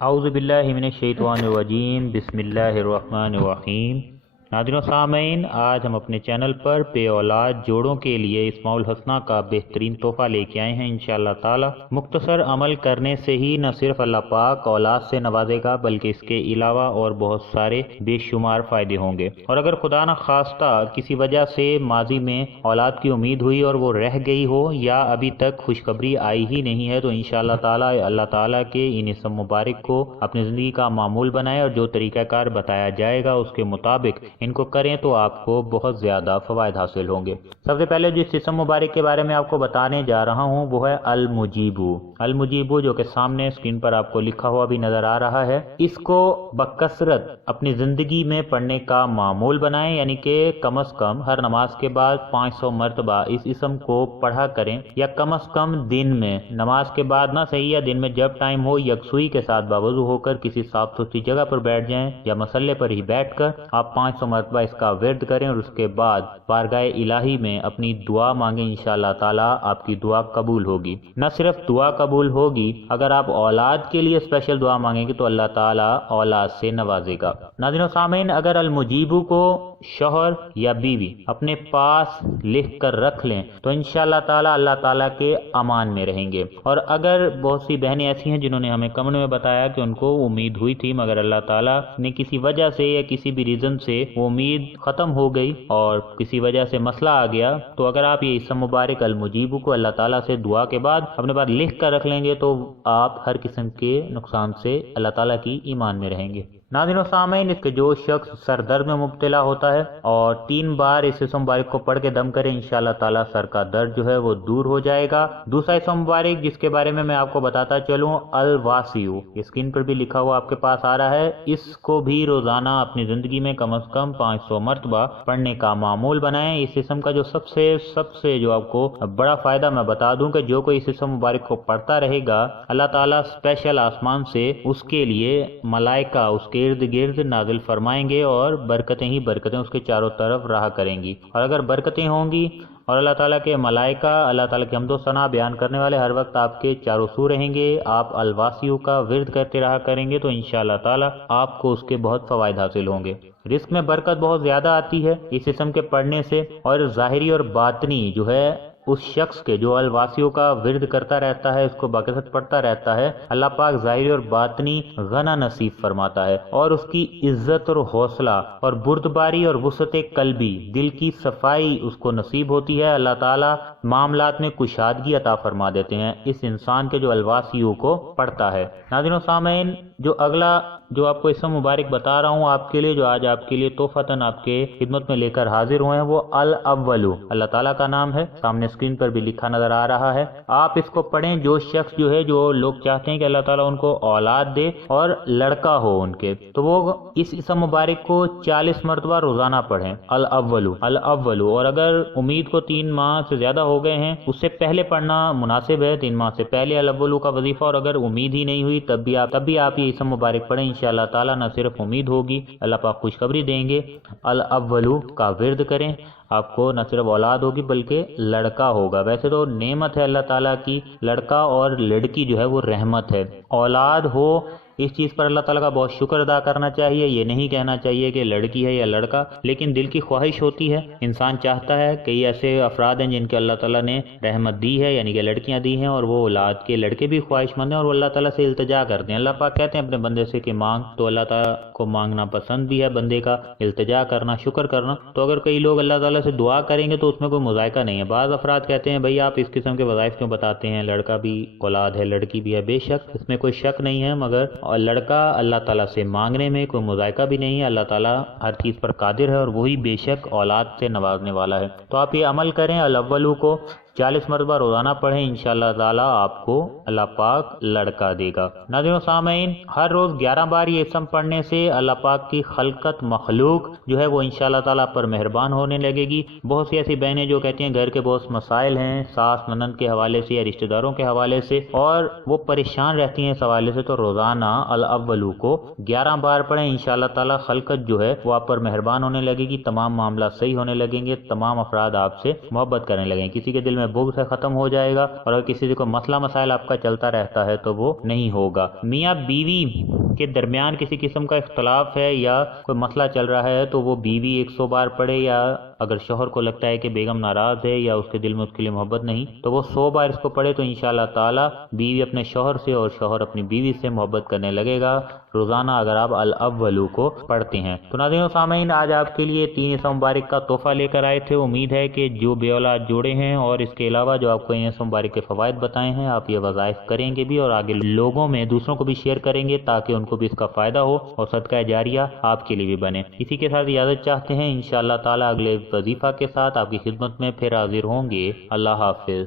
अऊज़ु बिल्लाहि मिनश्शैतानिर्रजीम बिस्मिल्लाहिर्रहमानिर्रहीम। नाज़रीन व सामीन, आज हम अपने चैनल पर पे औलाद जोड़ों के लिए इस्माउल हसना का बेहतरीन तोहफ़ा लेके आए हैं। इंशाअल्लाह ताला मुख्तसर अमल करने से ही न सिर्फ अल्लाह पाक औलाद से नवाजेगा बल्कि इसके अलावा और बहुत सारे बेशुमार फ़ायदे होंगे। और अगर खुदा न खास्ता किसी वजह से माजी में औलाद की उम्मीद हुई और वो रह गई हो या अभी तक खुशखबरी आई ही नहीं है, तो इंशाअल्लाह ताला अल्लाह ताला के इन इसम मुबारक को अपनी ज़िंदगी का मामूल बनाए और जो तरीक़ाकार बताया जाएगा उसके मुताबिक इनको करें तो आपको बहुत ज़्यादा फ़वाइद हासिल होंगे। सबसे पहले जिस इसम मुबारक के बारे में आपको बताने जा रहा हूँ वो है अल मुजीबू। अल मुजीबू जो कि सामने स्क्रीन पर आपको लिखा हुआ भी नज़र आ रहा है। इसको बकसरत अपनी ज़िंदगी में पढ़ने का मामूल बनाएं, यानी कि कम अज़ कम हर नमाज के बाद 500 मरतबा इस इसम को पढ़ा करें, या कम अज़ कम दिन में नमाज के बाद ना सही, या दिन में जब टाइम हो यकसुई के साथ बावजू होकर किसी साफ सुथरी जगह पर बैठ जाएं या मसल्ले पर ही बैठकर आप 500 मरतबा इसका विर्द करें और उसके बाद बारगाह इलाही में अपनी दुआ मांगे। इंशाअल्लाह ताला आपकी दुआ कबूल होगी। न सिर्फ दुआ कबूल होगी, अगर आप औलाद के लिए स्पेशल दुआ मांगेंगे तो अल्लाह ताला औलाद से नवाजेगा। नाज़रीन व सामीन, अगर अल मुजीबू को शौहर या बीवी अपने पास लिख कर रख लें तो इंशाअल्लाह ताला अल्लाह ताला के अमान में रहेंगे। और अगर बहुत सी बहनें ऐसी हैं जिन्होंने हमें कमेंट में बताया कि उनको उम्मीद हुई थी मगर अल्लाह ताला ने किसी वजह से या किसी भी रीज़न से वो उम्मीद ख़त्म हो गई और किसी वजह से मसला आ गया, तो अगर आप ये इसम मुबारक अल मुजीबू को अल्लाह ताला से दुआ के बाद अपने पास लिख कर रख लेंगे तो आप हर किस्म के नुकसान से अल्लाह ताला की ईमान में रहेंगे। नाज़रीन व सामीन, इसके जो शख्स सर दर्द में मुब्तला होता है और 3 बार इस इसम मुबारक को पढ़ के दम करे, इंशाअल्लाह ताला सर का दर्द जो है वो दूर हो जाएगा। दूसरा इसम मुबारक जिसके बारे में मैं आपको बताता चलूँ, अल वासियु, स्क्रीन पर भी लिखा हुआ आपके पास आ रहा है। इसको भी रोजाना अपनी जिंदगी में कम अज कम 500 मरतबा पढ़ने का मामूल बनाएं। इस इसम का जो सबसे जो आपको बड़ा फायदा मैं बता दूं कि जो कोई इस इसम मुबारक को पढ़ता रहेगा अल्लाह ताला स्पेशल आसमान से उसके लिए मलाइका उसके इर्द गिर्द नाजिल फरमाएंगे और बरकतें ही बरकतें उसके चारों तरफ रहा करेंगी। और अगर बरकतें होंगी और अल्लाह ताला के मलाइका अल्लाह ताला की हम्दो सना बयान करने वाले हर वक्त आपके चारों सू रहेंगे, आप अलवासियों का विर्द करते रहा करेंगे, तो इंशाअल्लाह ताला आपको उसके बहुत फवायद हासिल होंगे। रिस्क में बरकत बहुत ज़्यादा आती है इस इसम के पढ़ने से, और ज़ाहिरी और बातनी जो है उस शख्स के जो अलवासियों का विर्द करता रहता है, उसको बाकसरत पढ़ता रहता है, अल्लाह पाक ज़ाहिरी और बातनी गना नसीब फरमाता है और उसकी इज्जत और हौसला और बुर्दबारी और वुसअत कल्बी, दिल की सफाई उसको नसीब होती है। अल्लाह ताला मामलात में कुशादगी अता फरमा देते हैं इस इंसान के जो अलवासियों को पढ़ता है। नाज़रीन व सामीन, जो अगला जो आपको इसम मुबारक बता रहा हूँ आपके लिए, जो आज आपके लिए तोहफतन आपके खिदमत में लेकर हाजिर हुए हैं, वो अल अव्वलु अल्लाह ताला का नाम है। सामने स्क्रीन पर भी लिखा नजर आ रहा है। आप इसको पढ़ें। जो शख्स जो है, जो लोग चाहते हैं कि अल्लाह ताला उनको औलाद दे और लड़का हो उनके, तो वो इस इसम मुबारक को 40 मरतबा रोजाना पढ़ें, अल अव्वलु अल अव्वलु। और अगर उम्मीद को 3 माह से ज्यादा हो गए हैं, उससे पहले पढ़ना मुनासिब है, 3 माह से पहले अल अव्वलु का वजीफा। और अगर उम्मीद ही नहीं हुई तब भी आप ये इसम मुबारक पढ़ें। इंशाअल्लाह ताला न सिर्फ उम्मीद होगी, अल्लाह पाक खुशखबरी देंगे। अल अव्वलु का विर्द करें, आपको न सिर्फ औलाद होगी बल्कि लड़का होगा। वैसे तो नेमत है अल्लाह ताला की, लड़का और लड़की जो है वो रहमत है। औलाद हो इस चीज़ पर अल्लाह ताला का बहुत शुक्र अदा करना चाहिए। ये नहीं कहना चाहिए कि लड़की है या लड़का, लेकिन दिल की ख्वाहिश होती है, इंसान चाहता है। कई ऐसे अफराद हैं जिनके अल्लाह ताला ने रहमत दी है, यानी कि लड़कियां दी हैं, और वो औलाद के लड़के भी ख्वाहिशमंद हैं और वो अल्लाह ताला से इल्तिजा करते हैं। अल्लाह पाक कहते हैं अपने बंदे से कि मांग, तो अल्लाह ताला को मांगना पसंद भी है, बंदे का इल्तिजा करना, शुक्र करना। तो अगर कई लोग अल्लाह ताला से दुआ करेंगे तो उसमें कोई मुज़ायका नहीं है। बाज़ अफराद कहते हैं भाई आप इस किस्म के वज़ाइफ क्यों बताते हैं, लड़का भी औलाद है लड़की भी है। बेशक इसमें कोई शक नहीं है, मगर और लड़का अल्लाह ताला से मांगने में कोई मुज़ायका भी नहीं है। अल्लाह ताला हर चीज़ पर कादिर है और वही बेशक औलाद से नवाजने वाला है। तो आप ये अमल करें, अल अव्वलु को 40 मरतबा रोजाना पढ़ें, इंशाअल्लाह ताला आपको अल्लाह पाक लड़का देगा। नाज़रीन व सामीन, हर रोज 11 बार ये इसम पढ़ने से अल्लाह पाक की खलकत मखलूक जो है वो इंशाअल्लाह ताला पर मेहरबान होने लगेगी। बहुत सी ऐसी बहनें जो कहती हैं घर के बहुत मसाइल हैं सास ननद के हवाले से या रिश्तेदारों के हवाले से, और वो परेशान रहती हैं इस हवाले से, तो रोजाना अल अव्वलु को 11 बार पढ़ें। इंशाअल्लाह ताला खलकत जो है वो आप पर मेहरबान होने लगेगी, तमाम मामला सही होने लगेंगे, तमाम अफराद आपसे मोहब्बत करने लगेंगे। किसी के दिल में में बुग़्ज़ है ख़त्म हो जाएगा, और अगर किसी से कोई मसला मसाइल आपका चलता रहता है तो वो नहीं होगा। मियाँ बीवी के दरमियान किसी किस्म का इख्तलाफ है या कोई मसला चल रहा है तो वो बीवी 100 बार पढ़े, या अगर शोहर को लगता है कि बेगम नाराज़ है या उसके दिल में उसके लिए मोहब्बत नहीं तो वो 100 बार इसको पढ़े, तो इंशाअल्लाह ताला बीवी अपने शोहर से और शोहर अपनी बीवी से मोहब्बत करने लगेगा रोज़ाना अगर आप अल अव्वलू को पढ़ते हैं। तो नाज़रीन सामीन, आज आपके लिए 3 ईसा मुबारक का तोहफ़ा लेकर आए थे। उम्मीद है कि जो बे औलाद जोड़े हैं और इसके अलावा जो आपको इन ईसा मुबारक के फ़वाइद बताए हैं आप ये वज़ाइफ करेंगे भी और आगे लोगों में दूसरों को भी शेयर करेंगे ताकि उनको भी इसका फ़ायदा हो और सदका जारिया आपके लिए भी बने। इसी के साथ इजाज़त चाहते हैं, इंशाअल्लाह ताला अगले वजीफ़ा के साथ आपकी खिदमत में फिर हाजिर होंगे। अल्लाह हाफिज़।